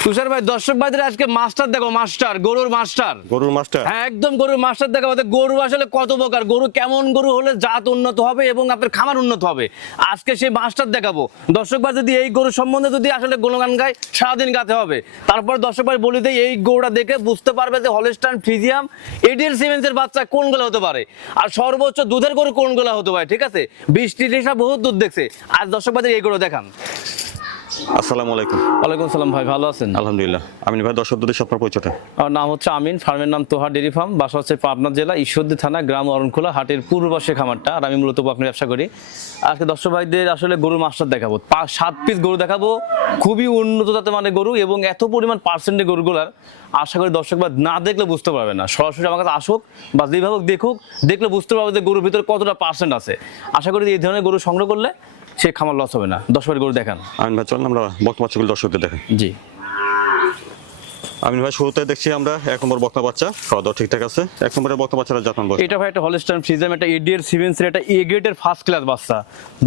তুষার ভাই দর্শক ভাইদের আজকে মাস্টার দেখো মাস্টার গরুর মাস্টার। গরুর মাছটা হ্যাঁ একদম গরুর মাস্টার দেখা আমাদের গরু আসলে কত প্রকার? গরু কেমন গরু হলে জাত উন্নত হবে এবং আপনার খামার উন্নত হবে? আজকে সেই মাস্টার দেখাবো। দর্শক ভাই যদি এই গরু সম্বন্ধে যদি আসলে গুণগান গায় সারাদিন গাতে হবে। তারপর দর্শক ভাই বলি দেয় এই গরুটা দেখে বুঝতে পারবে যে হলস্টান ফিজিয়াম এডিএল সিমেন্সের বাচ্চা কোনগুলো হতে পারে? আর সর্বোচ্চ দুধের গরু কোনগুলো হতে পারে ঠিক আছে? বিশ ত্রিশটা বহুত দুধ দেখছে। আর দর্শক ভাইদের এই গরু দেখান। আসসালামু আলাইকুম। ওয়ালাইকুম সালাম ভাই ভালো আছেন? আলহামদুলিল্লাহ। আমি ভাই দর্শক পরিচয়টা। আমার নাম হচ্ছে আমিন ফার্মের নাম তোহা ডেরি ফার্ম বাসা হচ্ছে পাবনা জেলা ঈশ্বরদী থানা গ্রাম অরণখোলা হাটের পূর্ব পাশে খামারটা আর আমি মূলত আপনার ব্যবসা করি। আজকে দর্শক ভাইদের আসলে গরুর মাস্টার দেখাবো। সাত পিস গরু দেখাবো খুবই উন্নত জাতের মানে গরু এবং এত পরিমাণ পার্সেন্টের গরুগুলার আশা করি দর্শক ভাই না দেখলে বুঝতে পারবে না। সরাসরি আমার কাছে আসুক বা যেভাবে দেখুক দেখলে বুঝতে পারবে যে গরুর ভিতরে কতটা পার্সেন্ট আছে। আশা করি এই ধরনের গরু সংগ্রহ করলে সে খামার লস হবে না। দশ বারের গরু দেখান। আমিন ভাই চলুন আমরা বক্তা বাচ্চাগুলো দর্শকদের দেখেন জি। আমিন ভাই শুরুতে দেখছি আমরা এক নম্বর বক্তা বাচ্চা। খাওয়া দাওয়া ঠিকঠাক আছে? এক নম্বরের বক্তা বাচ্চারা যত্ন বয়স। এটা ভাই একটা হলস্টাইন ফ্রিজাম একটা এডিএর সিভেন্সের একটা এ গ্রেডের ফার্স্ট ক্লাস বাচ্চা।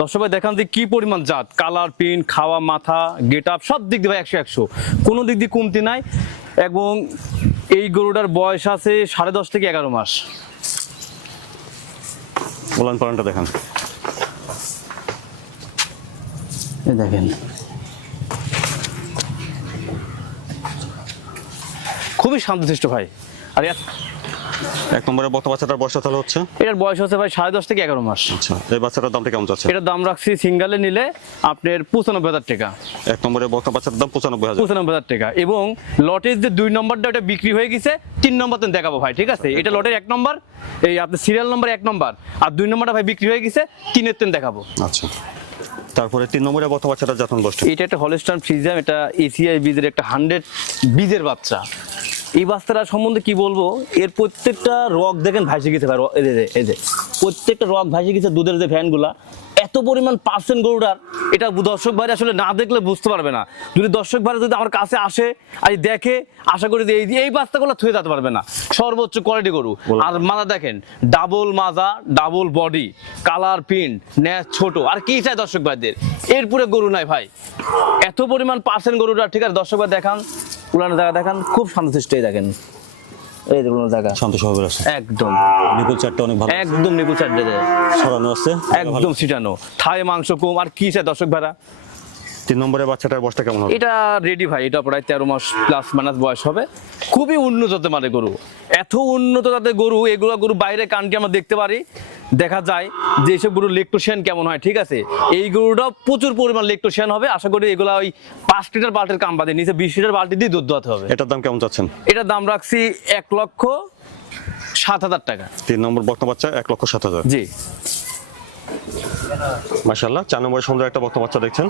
দর্শক ভাই দেখান যে কি পরিমাণ জাত। কালার পিন খাওয়া মাথা গেট আপ সব দিক দিয়ে ভাই একশো একশো। কোনো দিক দিয়ে কমতি নাই এবং এই গরুটার বয়স আছে সাড়ে দশ থেকে এগারো মাস। উলান পালনটা দেখান এই দেখেন। খুবই শান্তশিষ্ট ভাই। আর এক নম্বরের বক্তা বাচ্চাটার বয়সটা তাহলে হচ্ছে? এটার বয়স হচ্ছে ভাই সাড়ে দশ থেকে এগারো মাস। আচ্ছা এই বাচ্চাটার দামটা কেমন যাচ্ছে? এটার দাম রাখছি সিঙ্গালে নিলে আপনার পঁচানব্বই হাজার টাকা। এক নম্বরের বক্তা বাচ্চাটার দাম পঁচানব্বই হাজার। পঁচানব্বই হাজার টাকা। এবং লটের যে দুই নম্বরটা ওটা বিক্রি হয়ে গেছে তিন নম্বর তো দেখাবো ভাই ঠিক আছে? এটা লটের এক নম্বর এই আপনার সিরিয়াল নম্বর এক নম্বর আর দুই নম্বরটা ভাই বিক্রি হয়ে গেছে তিনের তেন দেখাবো। আচ্ছা। তারপরে তিন নম্বরে বত বাচ্চাটা যতন বসছে এটা একটা হলস্টান ফ্রিজাম এটা এসিআই বীজের একটা হান্ড্রেড বীজের বাচ্চা। এই বাচ্চাটা সম্বন্ধে কি বলব? এর প্রত্যেকটা রক দেখেন ভাসে গেছে ভাই এই যে এই যে প্রত্যেকটা রক ভাসে গেছে দুধের যে ফ্যানগুলা। এত পরিমাণ পার্সেন্ট গরুটার এটা দর্শক ভাই আসলে না দেখলে বুঝতে পারবে না। যদি দর্শক ভাই যদি আমার কাছে আসে আর দেখে আশা করি যে এই এই বাচ্চাগুলো থুয়ে যেতে পারবে না। সর্বোচ্চ কোয়ালিটি গরু। আর মাজা দেখেন ডাবল মাজা ডাবল বডি কালার প্রিন্ট ন্যাচ ছোট। আর কি চাই দর্শক ভাইদের? এরপরে গরু নাই ভাই। এত পরিমাণ পার্সেন্ট গরুটা ঠিক আছে দর্শক ভাই দেখান। উলানো জায়গা দেখেন খুব শান্তশিষ্ট দেখেন। এই যে উলানো জায়গা। শান্ত স্বভাবের আছে একদম। নিপুল চারটা অনেক ভালো একদম নিপু চারটে সরানো আছে। একদম ছিটানো। থাই মাংস কম আর কি চাই দর্শক ভাইরা? তিন নম্বরের বাচ্চাটার বয়সটা কেমন হবে? এটা রেডি ভাই এটা প্রায় তেরো মাস প্লাস মাইনাস বয়স হবে। খুবই উন্নত জাতের মানে গরু। এত উন্নত জাতের গরু এগুলো গরু বাইরে কানকে আমরা দেখতে পারি। দেখা যায় যে এইসব গরুর লেকটোশিয়ান কেমন হয় ঠিক আছে? এই গরুটা প্রচুর পরিমাণ লেকটোশিয়ান হবে। আশা করি এগুলো ওই পাঁচ লিটার বাল্টির কাম বাদে নিচে বিশ লিটার বাল্টি দিয়ে দুধ দোয়াতে হবে। এটার দাম কেমন চাচ্ছেন? এটার দাম রাখছি এক লক্ষ সাত হাজার টাকা। তিন নম্বর বক্তা বাচ্চা এক লক্ষ সাত হাজার। জি। মাসাল্লাহ চার নম্বরের সুন্দর একটা বক্তা বাচ্চা দেখছেন।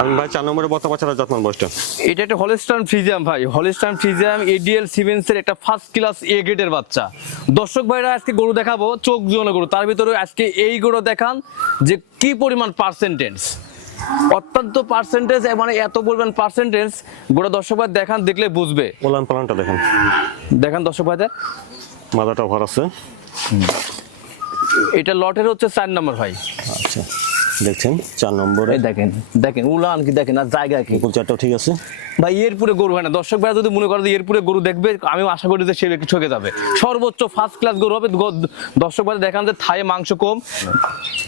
আমি ভাই চার নম্বরের বক্তা বাচ্চাটার যত্ন বয়সটা। এটা একটা হলিস্টান ফ্রিজিয়াম ভাই। হলিস্টান ফ্রিজিয়াম এডিএল সিভেন্সের একটা ফার্স্ট ক্লাস এ গ্রেডের বাচ্চা। দর্শক ভাইরা আজকে গরু দেখাবো চোখ জোয়ানো গরু। তার ভিতরে আজকে এই গরু দেখান যে কি পরিমাণ পার্সেন্টেজ অত্যন্ত পার্সেন্টেজ মানে এত পরিমাণ পার্সেন্টেজ গোটা দর্শক ভাই দেখান দেখলে বুঝবে। ওলান পালনটা দেখেন। দেখান দর্শক ভাইদের। মাদাটা ভর আছে। এটা লটের হচ্ছে চার নম্বর ভাই। আচ্ছা। দেখছেন চার নম্বরে। দেখেন দেখেন উলান কি দেখেন আর জায়গা কি? চারটাও ঠিক আছে? ভাই এরপুরে গরু হয় না। দর্শক ভাই যদি মনে করে যে এরপুরে গরু দেখবে আমি আশা করি যে সে একটু ঠকে যাবে। সর্বোচ্চ ফার্স্ট ক্লাস গরু হবে। দর্শক ভাই দেখান যে থায়ে মাংস কম।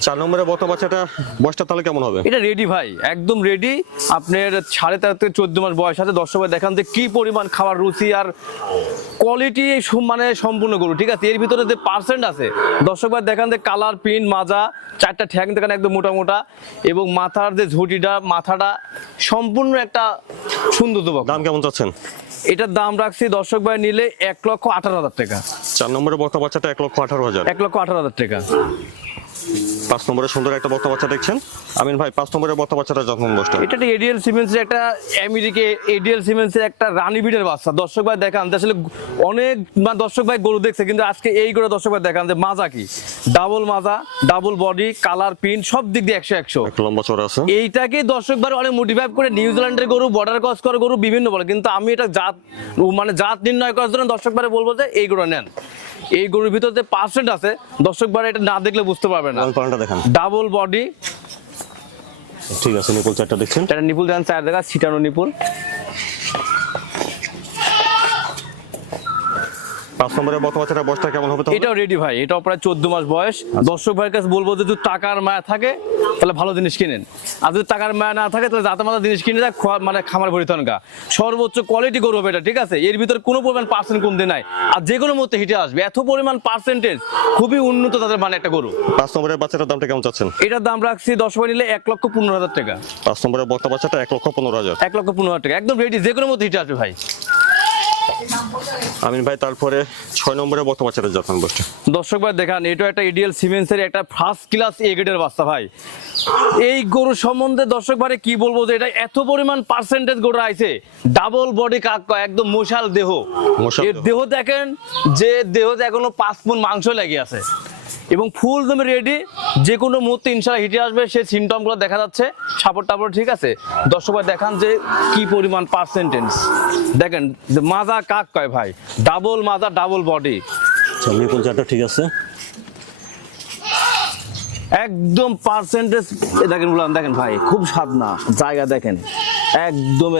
চার নম্বরের বক্তা বাচ্চাটা বয়সটা তাহলে কেমন হবে? এটা রেডি ভাই একদম রেডি আপনার সাড়ে তেরো থেকে চোদ্দ মাস বয়স আছে। দর্শক ভাই দেখান যে কি পরিমাণ খাবার রুচি আর কোয়ালিটি মানে সম্পূর্ণ গরু ঠিক আছে? এর ভিতরে যে পার্সেন্ট আছে দর্শক ভাই দেখান যে কালার প্রিন্ট মাজা চারটা ঠ্যাং দেখান একদম মোটা মোটা এবং মাথার যে ঝুঁটিটা মাথাটা সম্পূর্ণ একটা সুন্দর তো দাম কেমন চাচ্ছেন? এটার দাম রাখছি দর্শক ভাই নিলে এক লক্ষ আঠারো হাজার টাকা। চার নম্বরে বর্তমান বাচ্চাটা এক লক্ষ আঠারো হাজার। এক লক্ষ আঠারো হাজার টাকা। পাঁচ নম্বরের সুন্দর একটা বক্তা বাচ্চা দেখছেন। আমিন ভাই পাঁচ নম্বরের বক্তা বাচ্চাটা যত্ন বয়সটা এটা এডিএল সিমেন্সের একটা আমেরিকে এডিএল সিমেন্সের একটা রানী বিটের বাচ্চা। দর্শক ভাই দেখান আসলে অনেক দর্শক ভাই গরু দেখছে কিন্তু আজকে এই গরু দর্শক ভাই দেখান যে মাজা কি? ডাবল মাজা ডাবল বডি কালার প্রিন্ট সব দিক দিয়ে একশো একশো। লম্বা চড়া আছে। এইটাকে দর্শক ভাই অনেক মোটিভাইভ করে নিউজিল্যান্ডের গরু বর্ডার ক্রস করে গরু বিভিন্ন বলে কিন্তু আমি এটা জাত মানে জাত নির্ণয় করার জন্য দর্শক ভাই বলব যে এই গরু নেন। এই গরুর ভিতরে যে পার্সেন্ট আছে দর্শক ভাই এটা না দেখলে বুঝতে পারবে না। দেখান। ডাবল বডি ঠিক আছে নিপুল চারটা দেখছেন। এটা নিপুল দেখান চার দেখা সিটানো নিপুল। পাঁচ নম্বরের বর্তমান বাচ্চাটা বয়সটা কেমন হবে এটাও রেডি ভাই এটাও প্রায় চোদ্দ মাস বয়স। দর্শক ভাইয়ের কাছে বলব যদি টাকার মায়া থাকে তাহলে ভালো জিনিস কিনেন। আর যদি টাকার মায়া না থাকে তাহলে যাতে মাথা জিনিস কিনে মানে খামার ভরি তনকা সর্বোচ্চ কোয়ালিটি গরু হবে এটা ঠিক আছে? এর ভিতরে কোনো পরিমাণ পার্সেন্ট কমতে নাই। আর যে কোনো মধ্যে হিটে আসবে। এত পরিমাণ পার্সেন্টেজ খুবই উন্নত তাদের মানে একটা গরু। পাঁচ নম্বরের বাচ্চাটার দামটা কেমন চাচ্ছেন? এটার দাম রাখছি দশ ভাই নিলে এক লক্ষ পনেরো হাজার টাকা। পাঁচ নম্বরের বর্তমান বাচ্চাটা এক লক্ষ পনেরো হাজার। এক লক্ষ পনেরো হাজার টাকা। একদম রেডি যে কোনো মধ্যে হিটে আসবে ভাই। আমিন ভাই তারপরে ছয় নম্বরে বর্তমান বাচ্চাটা জাতান বয়সটা দর্শক ভাই দেখান এটা একটা ইডিয়াল সিমেন্সের একটা ফার্স্ট ক্লাস এ গ্রেডের বাচ্চা ভাই। এই গরু সম্বন্ধে দর্শক ভাই কি বলব যে এটা এত পরিমাণ পার্সেন্টেজ গরু আইছে ডাবল বডি কাক একদম মশাল দেহ। এর দেহ। দেহ দেখেন যে দেহ এখনও পাঁচ মন মাংস লেগে আছে। এবং ফুল দমে রেডি যে কোনো মুহূর্তে ইনশাল্লাহ হিটে আসবে সেই সিমটমগুলো দেখা যাচ্ছে। সাপোর্ট টাপড় ঠিক আছে? দর্শক ভাই দেখান যে কি পরিমাণ পার্সেন্টেজ দেখেন যে মাজা কাক কয় ভাই? ডাবল মাজা ডাবল বডি আচ্ছা নিপুল চারটা ঠিক আছে? একদম পার্সেন্টেজ দেখেন বললাম দেখেন ভাই খুব স্বাদ না জায়গা দেখেন। একদম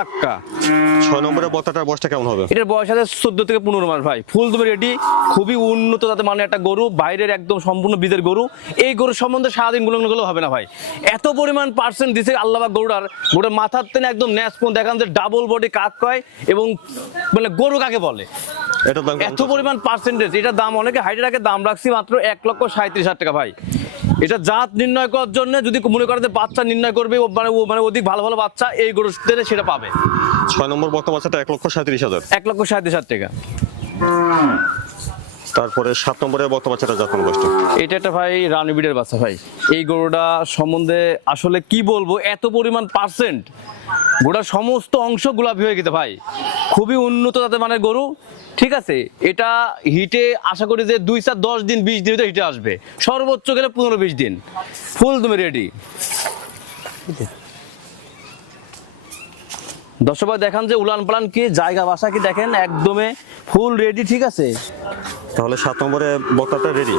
ছাক্কা ছয় নম্বরের বর্তাটার বয়সটা কেমন হবে? এটার বয়স আছে চোদ্দ থেকে পনেরো মাস ভাই। ফুল তুমি রেডি খুবই উন্নত তাতে মানে একটা গরু বাইরের একদম সম্পূর্ণ বিদের গরু। এই গরুর সম্বন্ধে সারাদিনগুলো গুলো হবে না ভাই। এত পরিমাণ পার্সেন্ট দিছে আল্লাহ গরুটার গোটা মাথার তেনে একদম ন্যাসপন দেখান যে ডাবল বডি কাক কয় এবং মানে গরু কাকে বলে। এত পরিমাণ পার্সেন্টেজ এটার দাম অনেকে হাইটের আগে দাম রাখছি মাত্র এক লক্ষ সাঁত্রিশ হাজার টাকা ভাই। এটা জাত নির্ণয় করার জন্য যদি মনে করে যে বাচ্চা নির্ণয় করবে মানে মানে অধিক ভালো ভালো বাচ্চা এই থেকে সেটা পাবে। ছয় নম্বর বর্তমান বাচ্চাটা এক লক্ষ সাঁত্রিশ হাজার। এক লক্ষ সাঁত্রিশ হাজার টাকা। তারপরে সাত নম্বরের বর্তমান বাচ্চাটা জাতান বয়সটা এটা একটা ভাই রানীবিডের বাচ্চা ভাই। এই গরুটা সম্বন্ধে আসলে কি বলব? এত পরিমাণ পার্সেন্ট গোটার সমস্ত অংশ গোলাপি হয়ে গেছে ভাই। খুবই উন্নত তাতে মানে গরু, ঠিক আছে? এটা হিটে আশা করি যে দুই চার দশ দিন, বিশ দিন হিটে আসবে। সর্বোচ্চ গেলে পনেরো বিশ দিন। ফুল তুমি রেডি দর্শক দেখান যে উলান পালান কি, জায়গা বাসা কি দেখেন? একদমে ফুল রেডি ঠিক আছে? তাহলে সাত নম্বরে বর্তাটা রেডি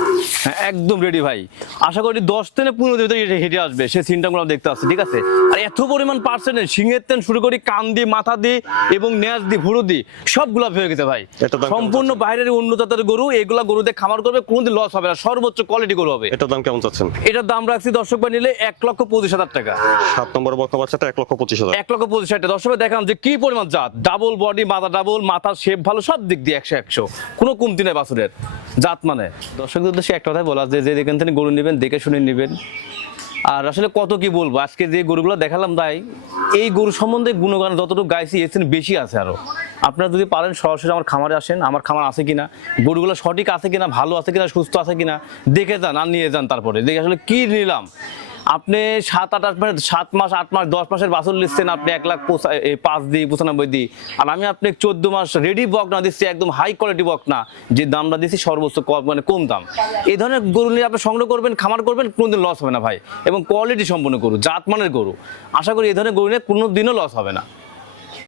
একদম রেডি ভাই। আশা করি দশ থেকে পনেরো দিন ভিতরে হেঁটে আসবে। সে সিনটাগুলো দেখতে আসছে ঠিক আছে? আর এত পরিমাণ পার্সেন্টেজ সিংহের তেন শুরু করি কান দিয়ে মাথা দিয়ে এবং নেজ দিয়ে ভুরু দিয়ে সব গোলাপ হয়ে গেছে ভাই। এটার দাম সম্পূর্ণ বাইরের উন্নত গরু এগুলা গরুতে খামার করবে কোনোদিন লস হবে না। সর্বোচ্চ কোয়ালিটি গরু হবে। এটার দাম কেমন চাচ্ছেন? এটার দাম রাখছি দর্শক ভাই নিলে এক লক্ষ পঁচিশ হাজার টাকা। সাত নম্বরের বর্তমান বাচ্চাটা এক লক্ষ পঁচিশ হাজার। এক লক্ষ পঁচিশ হাজার টাকা। দর্শক ভাই দেখান যে কি পরিমাণ জাত। ডাবল বডি মাথা ডাবল মাথার শেপ ভালো সব দিক দিয়ে একশো একশো। কোনো কমতি নেই বাছুরের। জাত মানে। দর্শকদের উদ্দেশ্যে একটা কথাই বলা যে যে যেখান থেকে গরু নেবেন, দেখে শুনে নেবেন। আর আসলে কত কি বলব, আজকে যে গরুগুলো দেখালাম তাই এই গরু সম্বন্ধে গুণগান যতটুকু গাইছি এসেন বেশি আছে আরও আপনারা যদি পারেন, সরাসরি আমার খামারে আসেন, আমার খামার আছে কিনা, গরুগুলো সঠিক আছে কিনা, ভালো আছে কিনা, সুস্থ আছে কিনা, দেখে যান আর নিয়ে যান তারপরে। দেখে আসলে কী নিলাম আপনি সাত, আট আট মাস, সাত মাস, আট মাস, দশ মাসের বাছুর নিচ্ছেন আপনি এক লাখ পঁচা- দিই পঁচানব্বই দিই আর আমি আপনি চোদ্দ মাস রেডি বক না দিচ্ছি, একদম হাই কোয়ালিটি বক না, যে দামটা দিচ্ছি সর্বোচ্চ মানে কম দাম। এই ধরনের গরু নিয়ে আপনি সংগ্রহ করবেন, খামার করবেন, কোনোদিন লস হবে না ভাই। এবং কোয়ালিটি সম্পন্ন গরু জাত মানের গরু। আশা করি এই ধরনের গরু নিয়ে কোনোদিনও লস হবে না।